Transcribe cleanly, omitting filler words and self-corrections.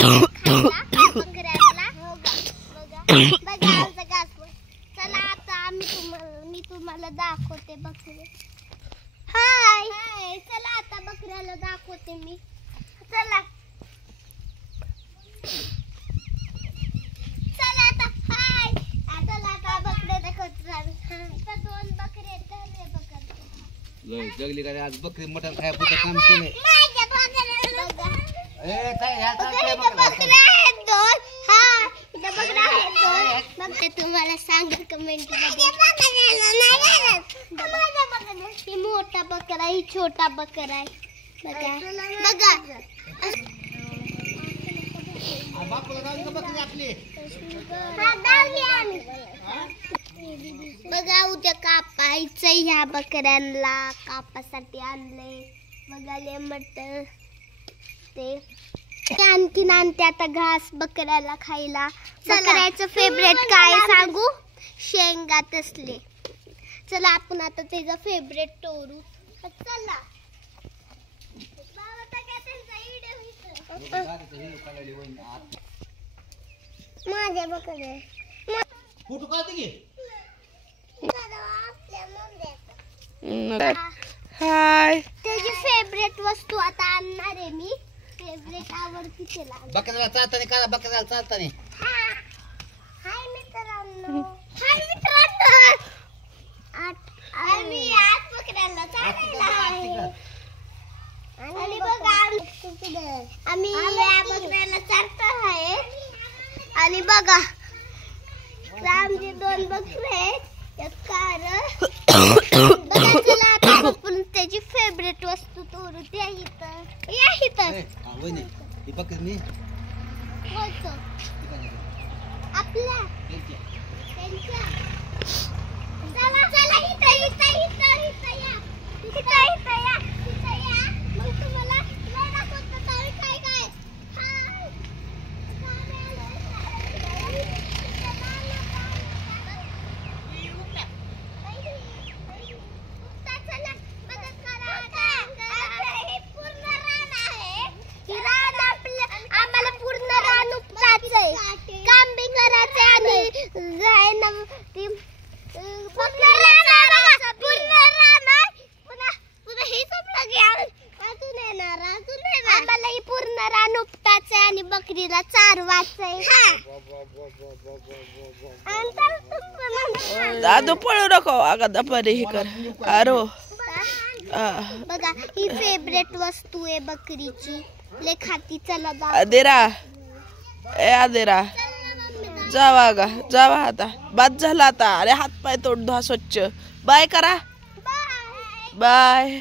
चला आता मी तुम्हाला दाखवते बकरी. हाय हाय, चला आता बकऱ्याला दाखवते मी. चला चला आता. हाय, चला आता बकऱ्या दाखवते. दोन बकरे झाले बकरी. जगली का आज बकरी मटण खायचं काम केलंय. तुम्हाला सांग कमेंट ही मोठा बकरा ही छोटा बकरा आहे. बघा बघा उद्या कापायचं ह्या बकऱ्यांना. कापासाठी आणलंय. बघा ले मटण ते आणखीन आणते आता घास बकऱ्याला खायला. बकऱ्याचं फेवरेट काय सांगू? शेंगात असले. चला आपण आता त्याचा फेवरेट तोडू. चला माझ्या बकरे फोटो काढते की. हाय, त्याची फेवरेट वस्तू आता आणणार आहे मी. फेवरेट आवडती त्याला. बकऱ्याला चालताना काढा, बकऱ्याला चालताना. हाय मित्रांनो, हाय मित्रांनो. आम्ही आज बकऱ्याला चालायला आहे. आणि बघा आम्ही या बकऱ्याला चालतो आहे. आणि बघा आमचे दोन बकरे आहेत. एक कार. बघा चला आता आपण त्याची फेवरेट वस्तू तोडू. त्या इथं या इथं ही बकरी होतो आपल्या त्यांच्या. चला चला इथं इथं इथं इथं या. इथं इथं या. इथं या. मग तुम्हाला लय दाखवतो काय काय काय. हाय, आम्हाला पूर्ण रान उपटायचंय. काम बी करायचंय आणि जायना ती पूर्ण रान आहे. पुन्हा हे संपलं की अजून येणार. आम्हाला ही पूर्ण रान उपटायचंय आणि बकरीला चारवायचंय. दादू पळू नको. अगं दपारी हे कर. अरो बघा ही फेवरेट वस्तू आहे बकरीची. ले खाती. चला अदेरा ए अदेरा जावा गा जावा. आता बाद झाला आता. अरे हात पाय तोड धुवा स्वच्छ. बाय करा. बाय.